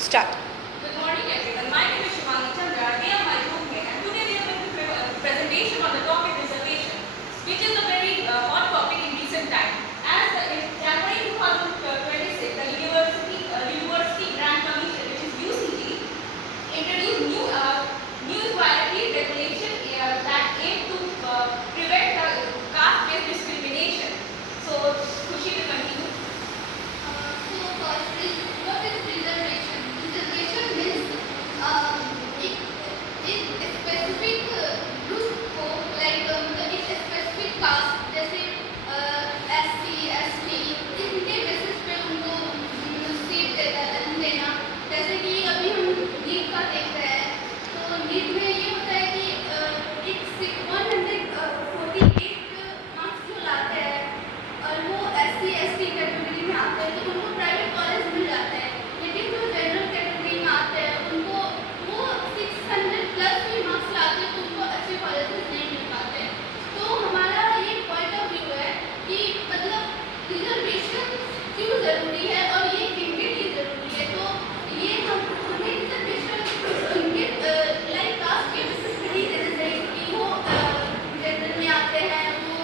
Start. Good morning, everyone. My name is Shivani Chandra. I am my roommate, and today we are going to give a presentation on the topic reservation, which is a very hot topic in recent time. As in January 2026, the University Grant Commission, which is UCG, introduced new equality regulation that aim to prevent caste-based discrimination. So, Khushi will continue. What is reservation? Reservation means एक specific group को like मतलब एक specific caste जैसे SC, ST इनके basis पे उनको seat देना जैसे कि अभी हम नीट का देख रहे हैं तो नीट में ये होता है कि एक 148 मार्क्स जो लाते हैं और वो SC, ST कैटेगरी में आते हैं तो उनको प्राइवेट कॉलेज मिल जाते हैं लेकिन जो जनरल कैटेगरी में आते हैं उनको वो 600 प्लस भी मार्क्स लाते हैं तो उनको अच्छे कॉलेजेस नहीं मिल पाते तो हमारा ये पॉइंट ऑफ व्यू है कि मतलब रिजर्वेशन क्यों ज़रूरी है और ये किनके लिए ज़रूरी है तो ये हमें रिजर्वेशन उनके लाइक कास्ट के बेसिस पे नहीं देना चाहिए कि वो जनरल में आते हैं वो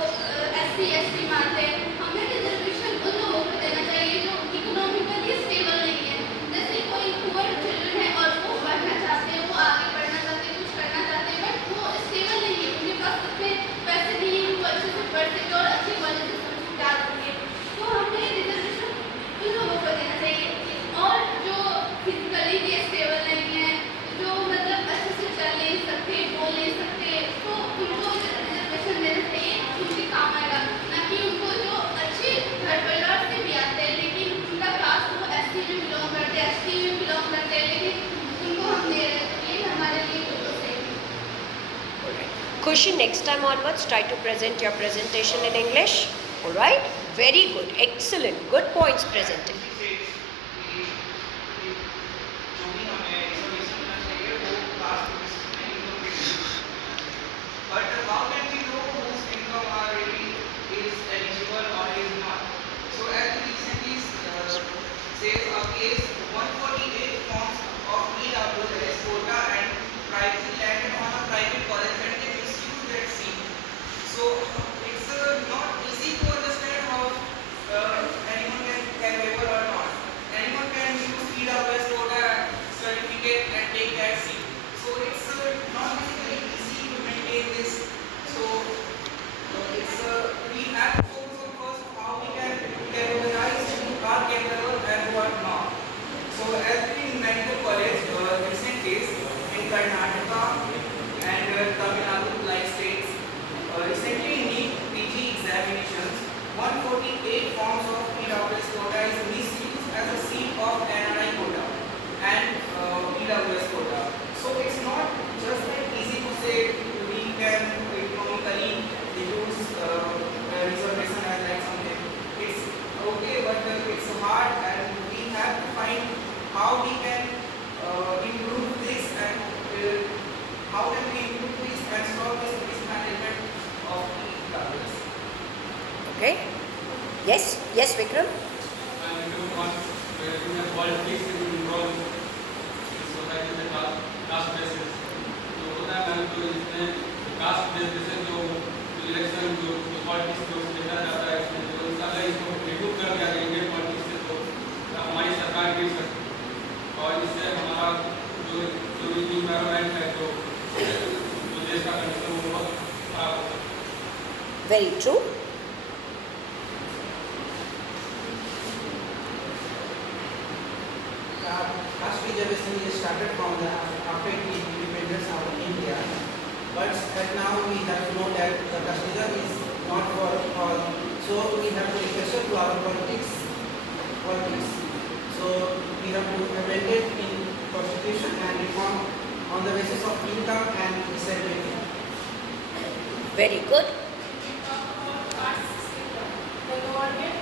SC, ST में आते हैं हमें रिजर्वेशन उन लोगों को देना चाहिए जो इकोनॉमिकली स्टेबल नहीं है जैसे कोई पुअर चिल्ड्रन है और वो पढ़ना चाहते हैं वो आगे पढ़ना चाहते हैं कुछ करना चाहते हैं बट वो स्टेबल नहीं है उनके पास इतने पैसे नहीं है उनको अच्छे से पढ़ सके और अच्छे कॉलेज में जा सके तो हमें रिजर्वेशन उन लोगों को देना चाहिए और जो फिजिकली भी स्टेबल नहीं है जो मतलब अच्छे से चल नहीं सकते बोल नहीं सकते तो उनको रिजर्वेशन देना चाहिए उनके काम आएगा ना कि उनको जो अच्छे घर परिवार से भी आते हैं लेकिन उनका कास्ट वो SC में बिलोंग करते हैं ST में बिलोंग करते हैं लेकिन उनको हम दे रहे हैं तो ये हमारे लिए बिल्कुल सही है Khushi, next time onwards, try to present your presentation in English. Alright? Very good. Excellent. Good points presented. But how can we know whose income are really is eligible or is not? So as we recently says a case 148 forms of EWS quota and privately landed on a private college and they misuse that seat. So it's not easy to understand how anyone can waiver or not. Anyone can use EWS quota certificate and take that seat. So it's not basically easy to maintain this. So it's we have to focus on first how we can organize who are capable and who are not. So as in medical college, recent case in Karnataka and Tamil Nadu like states, recently in NEET PG examinations, 148 forms of EWS quota is misused as a seat of NRI quota and EWS quota. So it's not just like easy to say we can economically use reservation as like something. It's okay, but it's hard, and we have to find how we can improve this and how can we improve this and solve this mismanagement of EWS. Okay? Yes? Yes, Vikram? And you want where you have politics in involved society में caste basis तो होता है मैंने तो इसमें caste basis से जो election जो पॉलिटिक्स जो देखा जाता है इसमें जो अगर इसको रिमूव कर दिया गया इंडियन पॉलिटिक्स से तो हमारी सरकार गिर सकती है और इससे हमारा जो जो इन्वायरमेंट है जो देश का कंडीशन वो बहुत खराब हो सकता है. Very true. Caste reservation is started from the after independence of India, but now we have to know that the caste reserve is not for all. So we have to request to our politics. So we have to amend it in constitution and reform on the basis of income and disability. Very good. The government